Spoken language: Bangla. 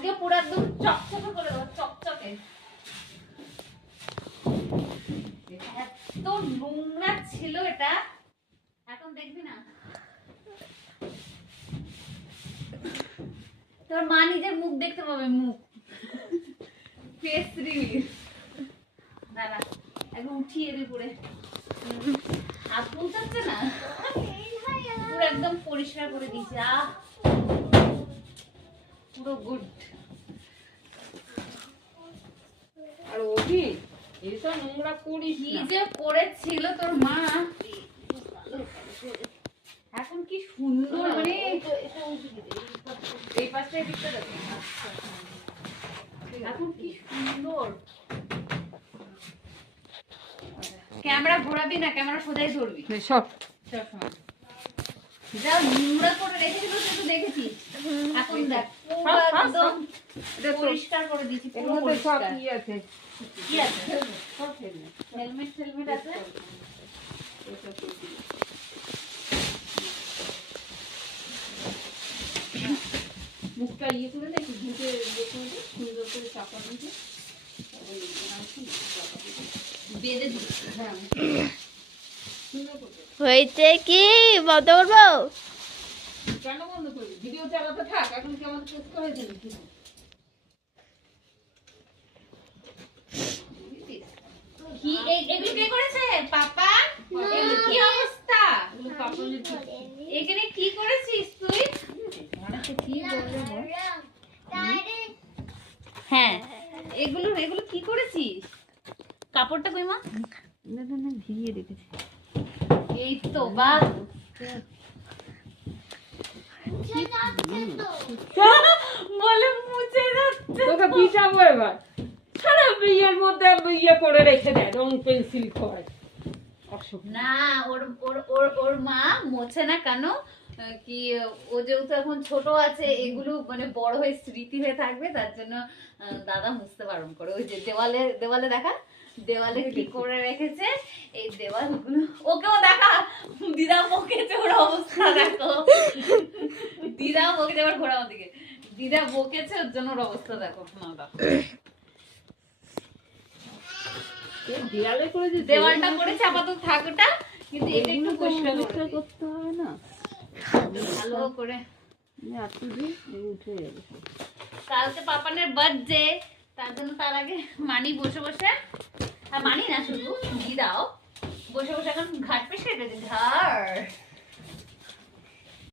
আজকে পুরো একদম চকচকে করে দেবো, চকচকে। এত নোংরা ছিল এটা, এখন দেখবি না। তোর মা নিজের মুখ দেখতে পাবে, মুখ ফেস রিভিল। দাঁড়া একদম উঠিয়ে দি পুরে, হাত পৌঁছাচ্ছে না, পুরো একদম পরিষ্কার করে দিয়েছি। পুরো গুড। আর ওঠি এইসব নোংরা করিস কি না। যে করেছিল তোর মা, এখন কি সুন্দর, মানে এই পাশটা দিকটা দেখো, এখন কি সুন্দর। ক্যামেরা ঘোরাবি না, ক্যামেরা সোজাই ধরবি সব সবসময়। যা নোংরা করে রেখেছিল তুই তো দেখেছিস, এখন দেখ পুরো একদম পরিষ্কার করে দিয়েছি, পুরো সব পরিষ্কার। কি আছে? কি আছে? সব ফেলবে। হেলমেট হেলমেট আছে। মুখটা ইয়ে করে দেখি, ঢুকে ইয়ে করে দে, সুন্দর করে চাপা দিয়ে বেঁধে দিই। হ্যাঁ সুন্দর করে। হয়েছে কি বন্ধ করবো? কেন বন্ধ করবি? ভিডিও চালাতে থাক, এখন কি আমাদের শেষ করে দিবি? কি এগুলো কে করেছে? পাপা? এগুলো কি অবস্থা? এগুলো কাপড়ের এখানে কি করেছিস তুই? কি বলবে বল? হ্যাঁ, এগুলো এগুলো কি করেছিস? কাপড়টা কই মা? না না না, ভিজিয়ে রেখেছি। এই তো বাহ। বলে মুছে যাচ্ছে। তোকে পিটাবো এবার। সারা বিয়ের মধ্যে ইয়ে করে রেখে দেয়, রং পেন্সিল করে। না, ওর ওর ওর ওর মা মোছে না কেন কি, ও যেহেতু এখন ছোট আছে, এগুলো মানে বড় হয়ে স্মৃতি হয়ে থাকবে, তার জন্য দাদা মুছতে বারণ করে। ওই যে দেওয়ালে দেওয়ালে দেখা, দেওয়ালে কি করে রেখেছে এই দেওয়ালগুলো, ওকেও দেখা। দিদা বকেছে, ওর অবস্থা দেখো। দিদা বকেছে, এবার ঘোরা ওদিকে। দিদা বকেছে, ওর জন্য ওর অবস্থা দেখো। না দেখো, দেয়ালে করে যে দেওয়ালটা করেছে আপাতত থাক ওটা, কিন্তু এটা একটু পরিষ্কার করতে হবে না, ভালো করে। এত দিয়ে উঠে যাবে। কালকে পাপানের বার্থডে, তার জন্য তার আগে মানি বসে বসে, আর মানি না শুধু দিদাও বসে বসে এখন ঘাট পেশে রেখেছে, ঘাড়